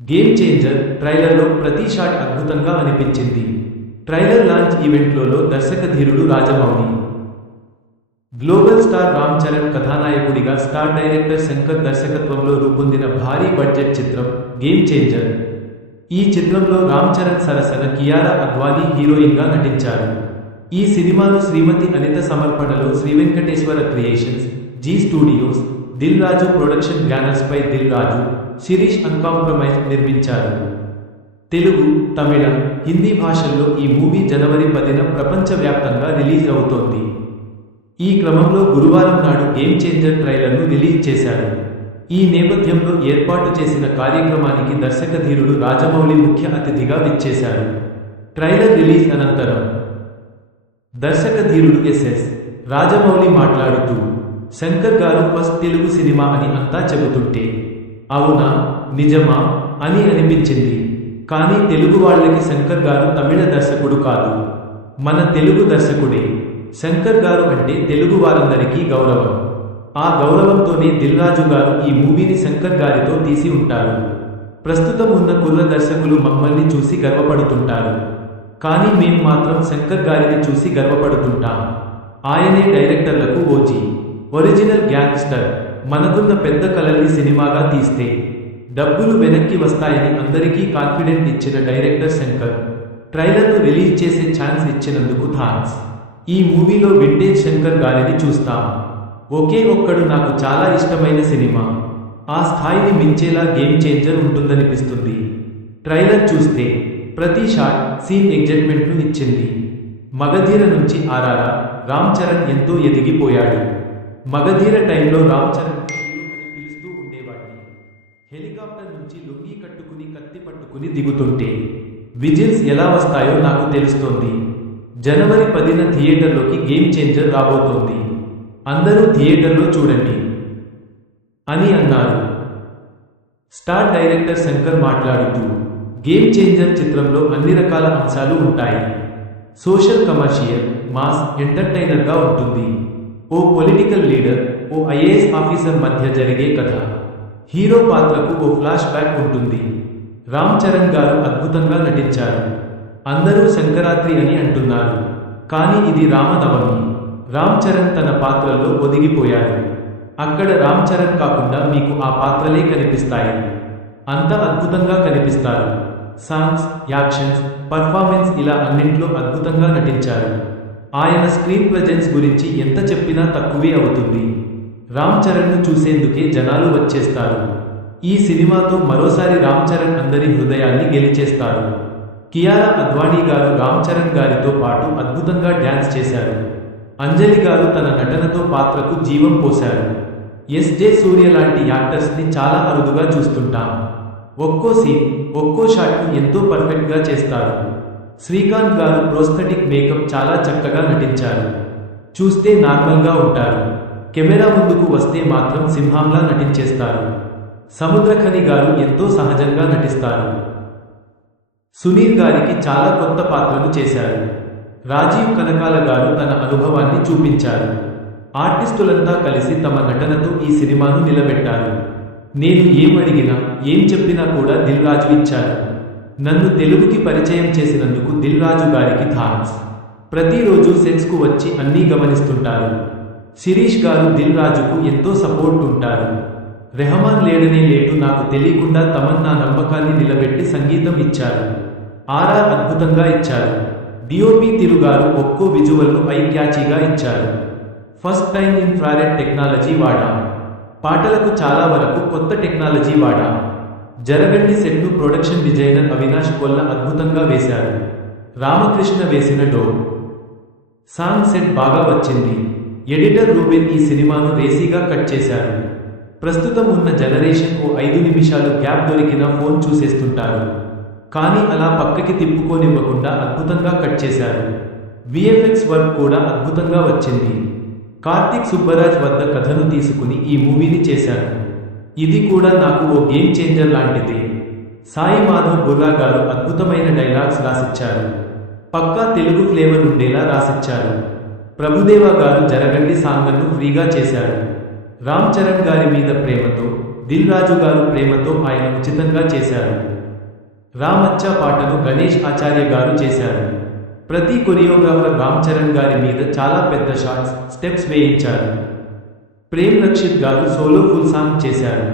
Game changer ట్రైలర్లో ప్రతి shot అద్భుతంగా అనిపించింది. ట్రైలర్ లాంచ్ ఈవెంట్లో దర్శకధీరుడు రాజమౌళి, గ్లోబల్ స్టార్ రామ్ చరణ్ కథానాయకుడిగా, స్టార్ డైరెక్టర్ శంకర్ దర్శకత్వంలో రూపొందిన భారీ బడ్జెట్ చిత్రం గేమ్ చేంజర్. ఈ చిత్రంలో రామ్ చరణ్ సరసన కియారా అద్వానీ హీరోయిన్గా నటించారు. ఈ సినిమాను శ్రీమతి అనిత సమర్పణలో Sri Venkateswara creations, G studios, Dil Raju production బ్యానర్స్పై Dil Raju, Sirish uncompromise నిర్మించారు. తెలుగు, తమిళం, హిందీ భాషల్లో ఈ మూవీ జనవరి 10న ప్రపంచవ్యాప్తంగా రిలీజ్ అవుతోంది. ఈ క్రమంలో గురువారం నాడు గేమ్ చేంజర్ ట్రైలర్ను రిలీజ్ చేశారు. ఈ నేపథ్యంలో ఏర్పాటు చేసిన కార్యక్రమానికి దర్శకధీరుడు రాజమౌళి ముఖ్య అతిథిగా విచ్చేశారు. ట్రైలర్ రిలీజ్ అనంతరం దర్శకధీరుడు ఎస్ రాజమౌళి మాట్లాడుతూ, శంకర్ గారు ఫస్ట్ తెలుగు సినిమా అని అంతా చెబుతుంటే అవునా, నిజమా అని అనిపించింది. కానీ తెలుగు వాళ్ళకి శంకర్ గారు తమిళ దర్శకుడు కాదు, మన తెలుగు దర్శకుడే. శంకర్ గారు అంటే తెలుగు వారందరికీ గౌరవం. ఆ గౌరవంతోనే దిల్ రాజు గారు ఈ మూవీని శంకర్ గారితో తీసి ఉంటారు. ప్రస్తుతం ఉన్న కుర్ర దర్శకులు మమ్మల్ని చూసి గర్వపడుతుంటారు, కానీ మేం మాత్రం శంకర్ గారిని చూసి గర్వపడుతుంటాం. ఆయనే డైరెక్టర్లకు ఓజీ, ఒరిజినల్ గ్యాంగ్స్టర్. మనకున్న పెద్ద కలల్ని సినిమాగా తీస్తే డబ్బులు వెనక్కి వస్తాయని అందరికీ కాన్ఫిడెంట్ ఇచ్చిన డైరెక్టర్ శంకర్. ట్రైలర్ను రిలీజ్ చేసే ఛాన్స్ ఇచ్చినందుకు థాంక్స్. ఈ మూవీలో వింటేజ్ శంకర్ గారిని చూస్తాం. ఒకే ఒక్కడు నాకు చాలా ఇష్టమైన సినిమా. ఆ స్థాయిని మించేలా గేమ్ చేంజర్ ఉంటుందనిపిస్తుంది. ట్రైలర్ చూస్తే ప్రతి షాట్, సీన్ ఎగ్జైట్మెంట్ను ఇచ్చింది. మగధీర నుంచి ఆర్ఆర్ఆర్ రామ్ చరణ్ ఎంతో ఎదిగిపోయాడు. మగధీర టైంలో రామ్ చరణ్ అని పిలుస్తూ ఉండేవాడిని. హెలికాప్టర్ నుంచి లుంగీ కట్టుకుని కత్తి పట్టుకుని దిగుతుంటే విజిల్స్ ఎలా వస్తాయో నాకు తెలుస్తోంది. జనవరి 10న థియేటర్లోకి గేమ్ చేంజర్ రాబోతోంది. అందరూ థియేటర్లో చూడండి అని అన్నారు. స్టార్ డైరెక్టర్ శంకర్ మాట్లాడుతూ, గేమ్ చేంజర్ చిత్రంలో అన్ని రకాల అంశాలు ఉంటాయి. సోషల్, కమర్షియల్, మాస్, ఎంటర్టైనర్గా ఉంటుంది. ఓ పొలిటికల్ లీడర్, ఓ ఐఏఎస్ ఆఫీసర్ మధ్య జరిగే కథ. హీరో పాత్రకు ఓ ఫ్లాష్ బ్యాక్ ఉంటుంది. రామ్ చరణ్ గారు అద్భుతంగా నటించారు. అందరూ సంక్రాంతి అని అంటున్నారు, కానీ ఇది రామనవమి. రామ్ చరణ్ తన పాత్రల్లో ఒదిగిపోయారు. అక్కడ రామ్ చరణ్ కాకుండా మీకు ఆ పాత్రలే కనిపిస్తాయి. అంత అద్భుతంగా కనిపిస్తారు. సాంగ్స్, యాక్షన్స్, పర్ఫార్మెన్స్ ఇలా అన్నింట్లో అద్భుతంగా నటించారు. ఆయన స్క్రీన్ ప్రెజెన్స్ గురించి ఎంత చెప్పినా తక్కువే అవుతుంది. రామ్ చరణ్ను చూసేందుకే జనాలు వచ్చేస్తారు. ఈ సినిమాతో మరోసారి రామ్ చరణ్ అందరి హృదయాన్ని గెలిచేస్తారు. కియారా అద్వానీ గారు రామ్ చరణ్ గారితో పాటు అద్భుతంగా డ్యాన్స్ చేశారు. అంజలి గారు తన నటనతో పాత్రకు జీవం పోశారు. ఎస్.జె. సూర్య లాంటి యాక్టర్స్ని చాలా అరుదుగా చూస్తుంటాం. ఒక్కో సీన్, ఒక్కో షాట్ను ఎంతో పర్ఫెక్ట్గా చేస్తారు. శ్రీకాంత్ గారు ప్రోస్థెటిక్ మేకప్ చాలా చక్కగా నటించారు. చూస్తే నార్మల్గా ఉంటారు, కెమెరా ముందుకు వస్తే మాత్రం సింహంలా నటించేస్తారు. సముద్రఖని గారు ఎంతో సహజంగా నటిస్తారు. సునీల్ గారికి చాలా కొత్త పాత్రలు చేశారు. రాజీవ్ కనకాల గారు తన అనుభవాన్ని చూపించారు. ఆర్టిస్టులంతా కలిసి తమ నటనతో ఈ సినిమాను నిలబెట్టారు. నేను ఏం అడిగినా, ఏం చెప్పినా కూడా దిల్ రాజు ఇచ్చారు. నన్ను తెలుగుకి పరిచయం చేసినందుకు దిల్ రాజు గారికి థాంక్స్. ప్రతిరోజు సెట్స్కు వచ్చి అన్నీ గమనిస్తుంటారు. శిరీష్ గారు దిల్ రాజుకు ఎంతో సపోర్ట్ ఉంటారు. రెహమాన్ లేడనే లేటు నాకు తెలియకుండా తమన్నా నమ్మకాన్ని నిలబెట్టి సంగీతం ఇచ్చారు. ఆర్ఆర్ అద్భుతంగా ఇచ్చారు. డిఓపి తిరు గారు ఒక్కో విజువల్ను ఐ క్యాచీగా ఇచ్చారు. ఫస్ట్ టైం ఇన్ఫ్రారెడ్ టెక్నాలజీ వాడాం. పాటలకు చాలా వరకు కొత్త టెక్నాలజీ వాడాం. జరగండి సెట్ను ప్రొడక్షన్ డిజైనర్ అవినాష్ కొల్ల అద్భుతంగా వేశారు. రామకృష్ణ వేసిన డోర్ సాంగ్ సెట్ బాగా వచ్చింది. ఎడిటర్ రూబెన్ ఈ సినిమాను రేసీగా కట్ చేశారు. ప్రస్తుతం ఉన్న జనరేషన్ ఓ 5 నిమిషాలు గ్యాప్ దొరికిన ఫోన్ చూసేస్తుంటారు, కానీ అలా పక్కకి తిప్పుకోనివ్వకుండా అద్భుతంగా కట్ చేశారు. విఎఫ్ఎక్స్ వర్క్ కూడా అద్భుతంగా వచ్చింది. కార్తిక్ సుబ్బరాజ్ వద్ద కథను తీసుకుని ఈ మూవీని చేశారు. ఇది కూడా నాకు ఓ గేమ్ చేంజర్ లాంటిదే. సాయి మాధవ్ బుర్రా గారు అద్భుతమైన డైలాగ్స్ రాసిచ్చారు. పక్కా తెలుగు ఫ్లేవర్ ఉండేలా రాసిచ్చారు. ప్రభుదేవా గారు జరగండి సాంగ్ను ఫ్రీగా చేశారు. రామ్ చరణ్ గారి మీద ప్రేమతో దిల్ రాజు గారు ప్రేమతో ఆయన ఉచితంగా చేశారు. రామచ్చా పాటను గణేష్ ఆచార్య గారు చేశారు. ప్రతి కొరియోగ్రాఫర్ రామ్ చరణ్ గారి మీద చాలా పెద్ద షాట్స్, స్టెప్స్ వేయించారు. ప్రేమ్ రక్షిత్ గారు సోలో ఫుల్ సాంగ్ చేశారు.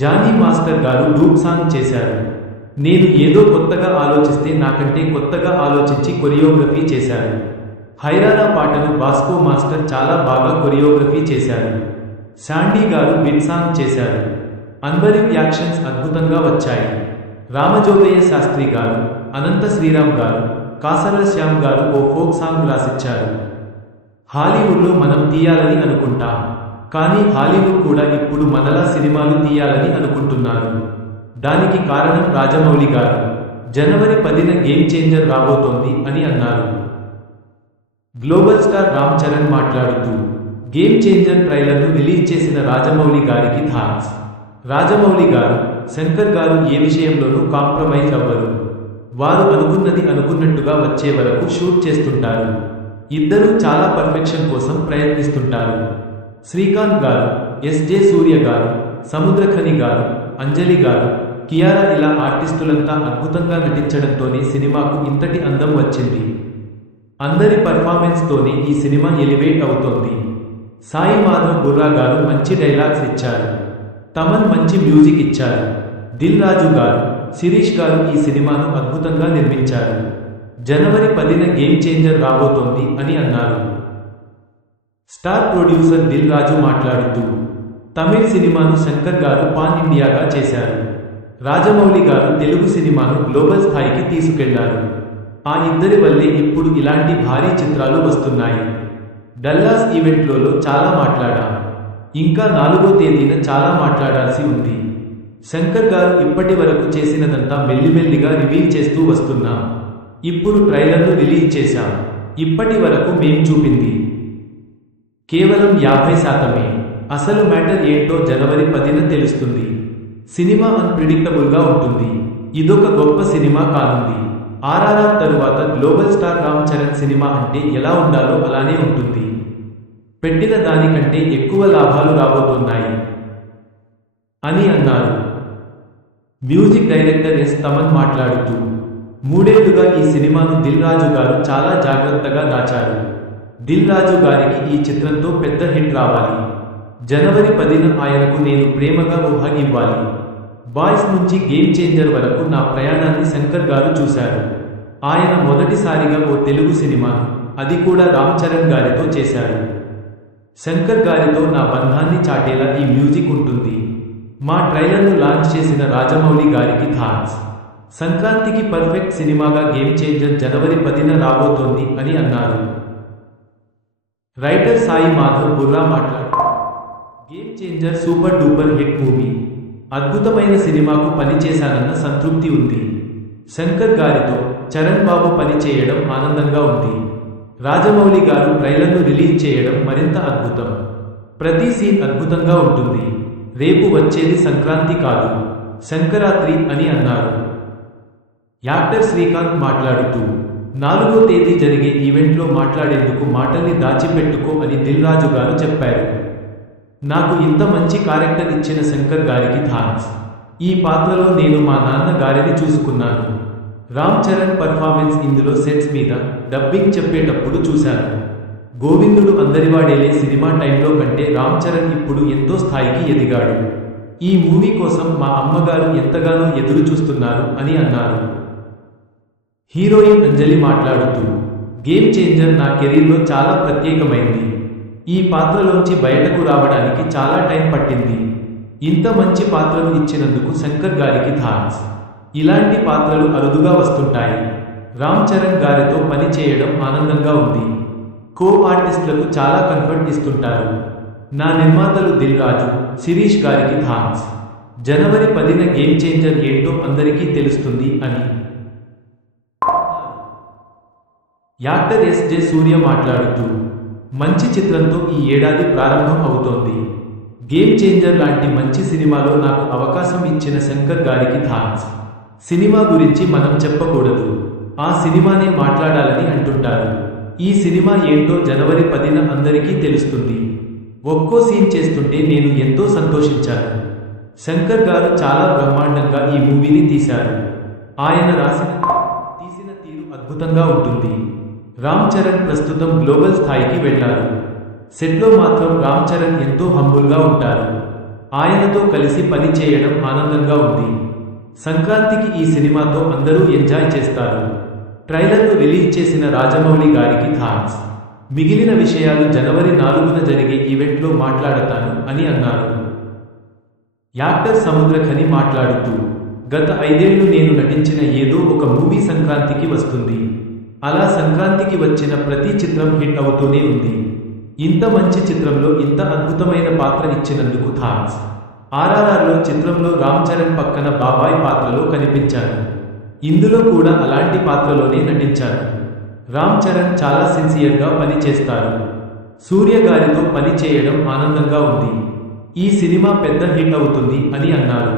జానీ మాస్టర్ గారు డూప్ సాంగ్ చేశారు. నేను ఏదో కొత్తగా ఆలోచిస్తే నాకంటే కొత్తగా ఆలోచించి కొరియోగ్రఫీ చేశారు. హైరానా పాటను బాస్కో మాస్టర్ చాలా బాగా కొరియోగ్రఫీ చేశారు. శాండీ గారు బిట్ సాంగ్ చేశారు. అన్వరివ్ యాక్షన్స్ అద్భుతంగా వచ్చాయి. రామజోగయ్య శాస్త్రి గారు, అనంత శ్రీరామ్ గారు, కాసర్ల శ్యామ్ గారు ఓ ఫోక్ సాంగ్ రాసిచ్చారు. హాలీవుడ్లో మనం తీయాలని అనుకుంటాం, కానీ హాలీవుడ్ కూడా ఇప్పుడు మనలా సినిమాలు తీయాలని అనుకుంటున్నారు. దానికి కారణం రాజమౌళి గారు. జనవరి 10న గేమ్ చేంజర్ రాబోతోంది అని అన్నారు. గ్లోబల్ స్టార్ రామ్ చరణ్ మాట్లాడుతూ గేమ్ చేంజర్ ట్రైలర్ను రిలీజ్ చేసిన రాజమౌళి గారికి థాంక్స్. రాజమౌళి గారు, శంకర్ గారు ఏ విషయంలోనూ కాంప్రమైజ్ అవ్వరు. వారు అనుకున్నది అనుకున్నట్టుగా వచ్చే వరకు షూట్ చేస్తుంటారు. ఇద్దరూ చాలా పర్ఫెక్షన్ కోసం ప్రయత్నిస్తుంటారు. శ్రీకాంత్ గారు, ఎస్.జె. సూర్య గారు, సముద్రఖని గారు, అంజలి గారు, కియారా ఇలా ఆర్టిస్టులంతా అద్భుతంగా నటించడంతోనే సినిమాకు ఇంతటి అందం వచ్చింది. అందరి పర్ఫార్మెన్స్తోనే ఈ సినిమా ఎలివేట్ అవుతోంది. సాయి మాధవ్ బుర్రా గారు మంచి డైలాగ్స్ ఇచ్చారు. తమన్ మంచి మ్యూజిక్ ఇచ్చారు. దిల్ రాజు గారు, శిరీష్ గారు ఈ సినిమాను అద్భుతంగా నిర్మించారు. జనవరి 10న గేమ్ చేంజర్ రాబోతోంది అని అన్నారు. స్టార్ ప్రొడ్యూసర్ దిల్ రాజు మాట్లాడుతూ తమిళ్ సినిమాను శంకర్ గారు పాన్ ఇండియాగా చేశారు. రాజమౌళి గారు తెలుగు సినిమాను గ్లోబల్ స్థాయికి తీసుకెళ్లారు. ఆ ఇద్దరి వల్లే ఇప్పుడు ఇలాంటి భారీ చిత్రాలు వస్తున్నాయి. డల్లాస్ ఈవెంట్లో చాలా మాట్లాడాం. ఇంకా 4వ తేదీన చాలా మాట్లాడాల్సి ఉంది. శంకర్ గారు ఇప్పటి వరకు చేసినదంతా మెల్లిమెల్లిగా రివీల్ చేస్తూ వస్తున్నాం. ఇప్పుడు ట్రైలర్ను రిలీజ్ చేశాం. ఇప్పటి వరకు మేం చూపింది కేవలం 50%. అసలు మ్యాటర్ ఏంటో జనవరి 10న తెలుస్తుంది. సినిమా అన్ప్రిడిక్టబుల్గా ఉంటుంది. ఇదొక గొప్ప సినిమా కానుంది. ఆర్ఆర్ఆర్ తరువాత global star Ram Charan cinema అంటే ఎలా ఉండాలో అలానే ఉంటుంది. పెట్టిన దానికంటే ఎక్కువ లాభాలు రాబోతున్నాయి అని అన్నారు. Music director yes. తమన్ మాట్లాడుతూ 3 ఏళ్లుగా ఈ సినిమాను దిల్ రాజు గారు చాలా జాగ్రత్తగా దాచారు. దిల్ రాజు గారికి ఈ చిత్రంతో పెద్ద హిట్ రావాలి. జనవరి 10న ఆయనకు నేను ప్రేమగా ఊహ ఇవ్వాలి. బాయ్స్ నుంచి గేమ్ చేంజర్ వరకు నా ప్రయాణాన్ని శంకర్ గారు చూశారు. ఆయన మొదటిసారిగా ఓ తెలుగు సినిమాను, అది కూడా రామ్ చరణ్ గారితో చేశారు. శంకర్ గారితో నా బంధాన్ని చాటేలా ఈ మ్యూజిక్ ఉంటుంది. మా ట్రైలర్ను లాంచ్ చేసిన రాజమౌళి గారికి థాంక్స్. సంక్రాంతికి పర్ఫెక్ట్ సినిమాగా గేమ్ చేంజర్ జనవరి 10న రాబోతోంది అని అన్నారు. రైటర్ సాయి మాధవ్ బుర్రా మాట్లాడు game changer super duper hit movie. అద్భుతమైన సినిమాకు పనిచేశానన్న సంతృప్తి ఉంది. శంకర్ గారితో చరణ్ బాబు పని చేయడం ఆనందంగా ఉంది. రాజమౌళి గారు ట్రైలర్ను రిలీజ్ చేయడం మరింత అద్భుతం. ప్రతి సీన్ అద్భుతంగా ఉంటుంది. రేపు వచ్చేది సంక్రాంతి కాదు, సంక్రాంతి అని అన్నారు. యాక్టర్ శ్రీకాంత్ మాట్లాడుతూ 4వ తేదీ జరిగే ఈవెంట్లో మాట్లాడేందుకు మాటల్ని దాచిపెట్టుకో అని దిల్ రాజు గారు చెప్పారు. నాకు ఇంత మంచి క్యారెక్టర్ ఇచ్చిన శంకర్ గారికి థాంక్స్. ఈ పాత్రలో నేను మా నాన్న గారిని చూసుకున్నాను. రామ్ చరణ్ పర్ఫార్మెన్స్ ఇందులో సెట్స్ మీద డబ్బింగ్ చెప్పేటప్పుడు చూశాను. గోవిందుడు అందరివాడేలే సినిమా టైంలో కంటే రామ్ చరణ్ ఇప్పుడు ఎంతో స్థాయికి ఎదిగాడు. ఈ మూవీ కోసం మా అమ్మగారు ఎంతగానో ఎదురు చూస్తున్నారు అని అన్నారు. హీరోయిన్ అంజలి మాట్లాడుతూ గేమ్ చేంజర్ నా కెరీర్లో చాలా ప్రత్యేకమైంది. ఈ పాత్రలోంచి బయటకు రావడానికి చాలా టైం పట్టింది. ఇంత మంచి పాత్రను ఇచ్చినందుకు శంకర్ గారికి థాంక్స్. ఇలాంటి పాత్రలు అరుదుగా వస్తుంటాయి. రామ్ చరణ్ గారితో పని చేయడం ఆనందంగా ఉంది. కో ఆర్టిస్టులకు చాలా కంఫర్ట్ ఇస్తుంటారు. నా నిర్మాతలు దిల్ రాజు, శిరీష్ గారికి థాంక్స్. జనవరి 10న గేమ్ చేంజర్ ఏంటో అందరికీ తెలుస్తుంది అని యాక్టర్ ఎస్.జె. సూర్య మాట్లాడుతూ మంచి చిత్రంతో ఈ ఏడాది ప్రారంభం అవుతోంది. గేమ్ చేంజర్ లాంటి మంచి సినిమాలో నాకు అవకాశం ఇచ్చిన శంకర్ గారికి థాంక్స్. సినిమా గురించి మనం చెప్పకూడదు, ఆ సినిమానే మాట్లాడాలని అంటుంటారు. ఈ సినిమా ఏంటో జనవరి 10న అందరికీ తెలుస్తుంది. ఒక్కో సీన్ చేస్తుంటే నేను ఎంతో సంతోషించాను. శంకర్ గారు చాలా బ్రహ్మాండంగా ఈ మూవీని తీశారు. ఆయన తీసిన తీరు అద్భుతంగా ఉంటుంది. రామ్ చరణ్ ప్రస్తుతం గ్లోబల్ స్థాయికి వెళ్లారు. సెట్లో మాత్రం రామ్ చరణ్ ఎంతో హంబుల్గా ఉంటారు. ఆయనతో కలిసి పని చేయడం ఆనందంగా ఉంది. సంక్రాంతికి ఈ సినిమాతో అందరూ ఎంజాయ్ చేస్తారు. ట్రైలర్ను రిలీజ్ చేసిన రాజమౌళి గారికి థాంక్స్. మిగిలిన విషయాలు జనవరి 4న జరిగే ఈవెంట్లో మాట్లాడతాను అని అన్నారు. యాక్టర్ సముద్రఖని మాట్లాడుతూ, గత 5 ఏళ్లు నేను నటించిన ఏదో ఒక మూవీ సంక్రాంతికి వస్తుంది. అలా సంక్రాంతికి వచ్చిన ప్రతి చిత్రం హిట్ అవుతూనే ఉంది. ఇంత మంచి చిత్రంలో ఇంత అద్భుతమైన పాత్ర ఇచ్చినందుకు థాంక్స్. ఆర్ఆర్ఆర్లో చిత్రంలో రామ్ చరణ్ పక్కన బాబాయ్ పాత్రలో కనిపించాను. ఇందులో కూడా అలాంటి పాత్రలోనే నటించాను. రామ్ చరణ్ చాలా సిన్సియర్గా పని చేస్తారు. సూర్య గారితో పని చేయడం ఆనందంగా ఉంది. ఈ సినిమా పెద్ద హిట్ అవుతుంది అని అన్నారు.